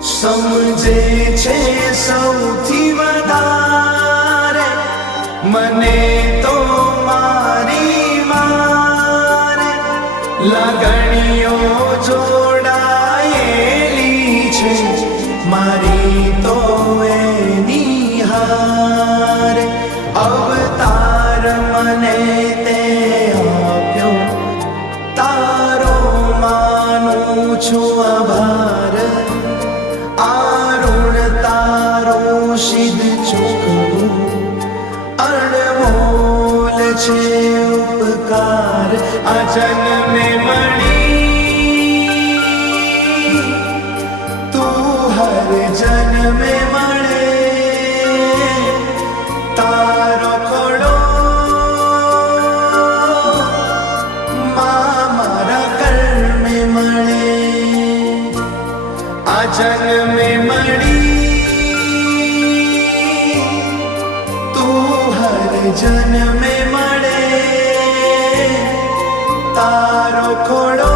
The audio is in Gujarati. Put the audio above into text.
સમજે છે સૌથી વધારે મને તો મારી મારે લાગણીઓ જોડાયેલી છે મારી તો એની હારે અવતાર મને તે આપ્યો તારો માનું છું આભાર તારો સિદ્ધ ચૂકવું અણમોલ છે ઉપકાર આ જન્મે મળી તું હર જન્મે મળે તારો ખોડો મારા કર્મે મળે આ જન્મે મળી જન્મે મળે તારો ખોડો